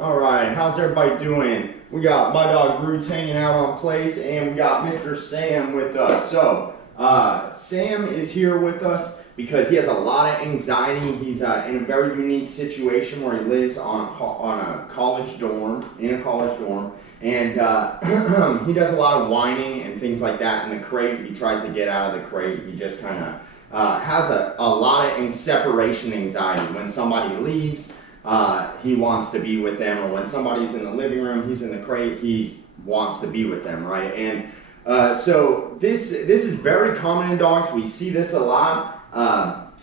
All right, how's everybody doing? We got my dog Roots hanging out on place, and we got Mr. Sam with us. So, Sam is here with us because he has a lot of anxiety. He's in a very unique situation where he lives on a college dorm, in a college dorm, and he does a lot of whining and things like that in the crate. He tries to get out of the crate. He just kind of has a lot of separation anxiety. When somebody leaves, he wants to be with them, or when somebody's in the living room, he's in the crate, he wants to be with them, right? And so this is very common in dogs. We see this a lot.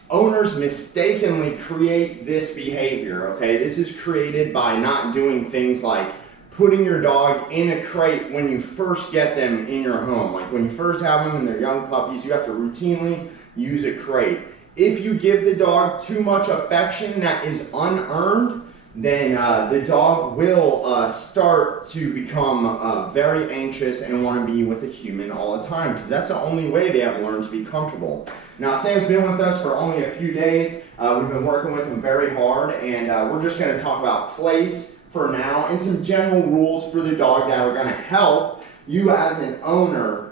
Owners mistakenly create this behavior, okay? This is created by not doing things like putting your dog in a crate when you first get them in your home. Like when you first have them and they're young puppies, you have to routinely use a crate. If you give the dog too much affection that is unearned, then the dog will start to become very anxious and want to be with a human all the time, because that's the only way they have learned to be comfortable. Now, Sam's been with us for only a few days. We've been working with him very hard, and we're just going to talk about place for now and some general rules for the dog that are going to help you as an owner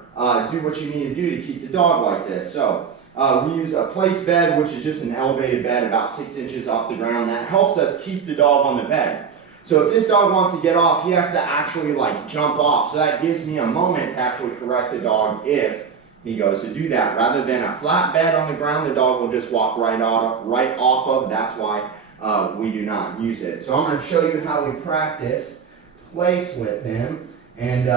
do what you need to do to keep the dog like this. So, we use a place bed, which is just an elevated bed about 6 inches off the ground. That helps us keep the dog on the bed. So if this dog wants to get off, he has to actually like jump off. So that gives me a moment to actually correct the dog if he goes to do that. Rather than a flat bed on the ground, the dog will just walk right off of. That's why we do not use it. So I'm going to show you how we practice place with him. And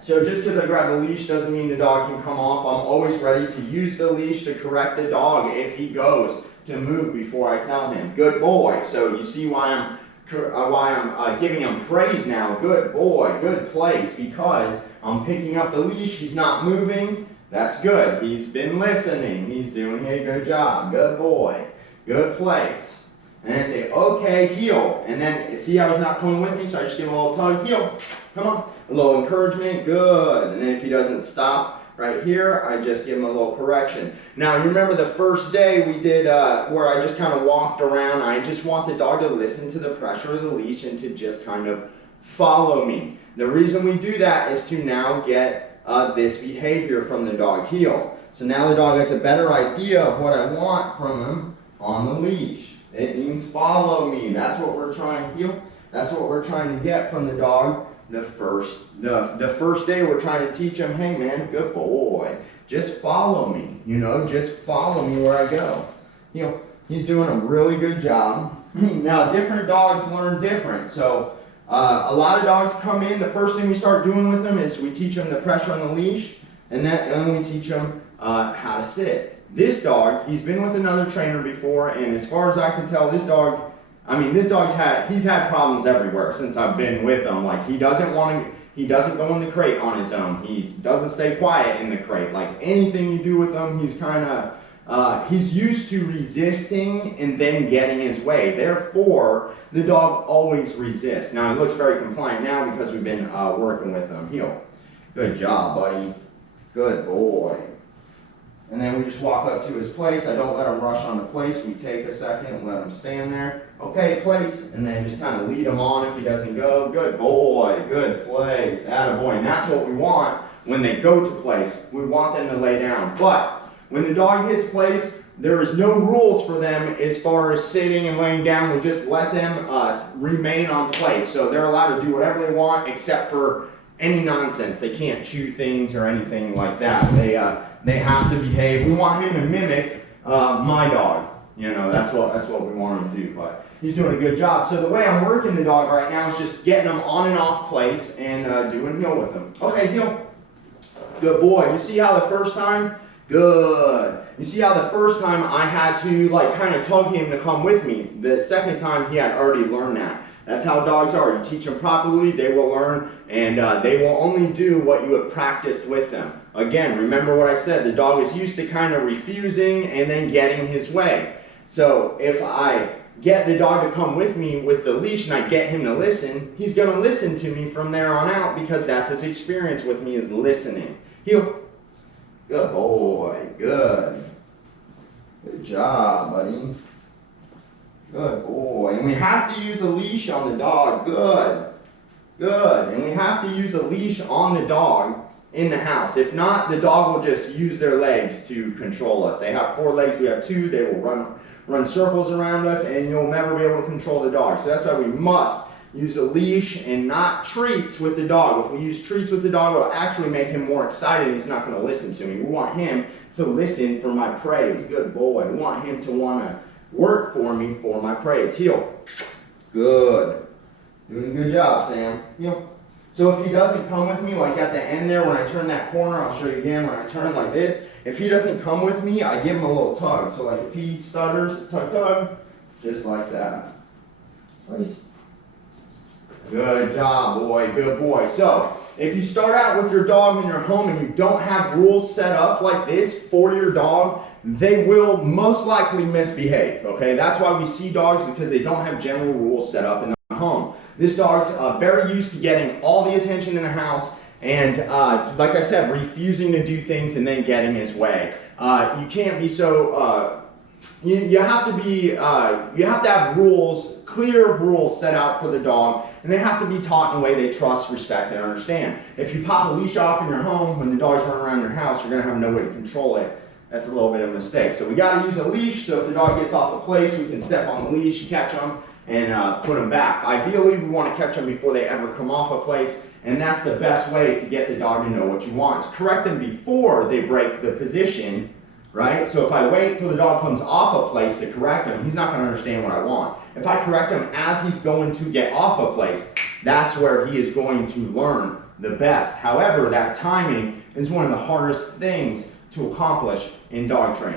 so just because I grab the leash doesn't mean the dog can come off. I'm always ready to use the leash to correct the dog if he goes to move before I tell him. Good boy. So you see why I'm giving him praise now. Good boy, good place, because I'm picking up the leash. He's not moving. That's good. He's been listening. He's doing a good job. Good boy. Good place. And then I say, okay, heel. And then see how he's not coming with me, so I just give him a little tug, heel. Come on. A little encouragement, good. And then if he doesn't stop right here, I just give him a little correction. Now, you remember the first day we did where I just kind of walked around. I just want the dog to listen to the pressure of the leash and to just kind of follow me. The reason we do that is to now get this behavior from the dog, heel. So now the dog has a better idea of what I want from him on the leash. It means follow me. That's what we're trying, heel. That's what we're trying to get from the dog. The first day we're trying to teach him, hey man, good boy, just follow me, just follow me where I go. He's doing a really good job. Now, different dogs learn different. So a lot of dogs come in, the first thing we start doing with them is we teach them the pressure on the leash, and then we teach them how to sit. This dog, he's been with another trainer before, and as far as I can tell, this dog's had problems everywhere since I've been with him. Like he doesn't go in the crate on his own. He doesn't stay quiet in the crate. Like anything you do with him, he's used to resisting and then getting his way. Therefore, the dog always resists. Now he looks very compliant now because we've been working with him. Heel. Good job, buddy. Good boy. And then we just walk up to his place. I don't let him rush on the place. We take a second and let him stand there. Okay, place. And then just kind of lead him on if he doesn't go. Good boy, good place. Attaboy. And that's what we want when they go to place. We want them to lay down. But when the dog hits place, there is no rules for them as far as sitting and laying down. We just let them remain on place. So they're allowed to do whatever they want except for any nonsense. They can't chew things or anything like that. They have to behave. We want him to mimic my dog. That's what we want him to do. But he's doing a good job. So the way I'm working the dog right now is just getting him on and off place and doing heel with him. Okay, heel. Good boy. You see how the first time? Good. You see how the first time I had to kind of tug him to come with me. The second time he had already learned that. That's how dogs are. You teach them properly, they will learn, and they will only do what you have practiced with them. Again, remember what I said. The dog is used to kind of refusing and then getting his way. So if I get the dog to come with me with the leash and I get him to listen, he's going to listen to me from there on out because that's his experience with me, is listening. Heel. Good boy. Good. Good job, buddy. Good boy. And we have to use a leash on the dog. Good. Good. And we have to use a leash on the dog in the house. If not, the dog will just use their legs to control us. They have 4 legs, we have 2. They will run circles around us, and you'll never be able to control the dog. So that's why we must use a leash and not treats with the dog. If we use treats with the dog, it'll actually make him more excited. He's not going to listen to me. We want him to listen for my praise. Good boy. We want him to want to work for me for my praise. Heel. Good. Doing a good job, Sam. Heel. So if he doesn't come with me, like at the end there, when I turn that corner, I'll show you again, when I turn like this, if he doesn't come with me, I give him a little tug. So like if he stutters, tug, tug, just like that. Nice. Good job, boy, good boy. So if you start out with your dog in your home and you don't have rules set up like this for your dog, they will most likely misbehave, okay? That's why we see dogs, because they don't have general rules set up in the home. This dog's very used to getting all the attention in the house and, like I said, refusing to do things and then getting his way. You can't be so, you have to be, you have to have rules, clear rules set out for the dog, and they have to be taught in a way they trust, respect, and understand. If you pop a leash off in your home when the dog's running around your house, you're going to have no way to control it. That's a little bit of a mistake. So we got to use a leash, so if the dog gets off a place, we can step on the leash, catch them, and put them back. Ideally, we want to catch them before they ever come off a place, and that's the best way to get the dog to know what you want. Is correct them before they break the position, right? So if I wait till the dog comes off a place to correct him, he's not going to understand what I want. If I correct him as he's going to get off a place, that's where he is going to learn the best. However, that timing is one of the hardest things to accomplish in dog training.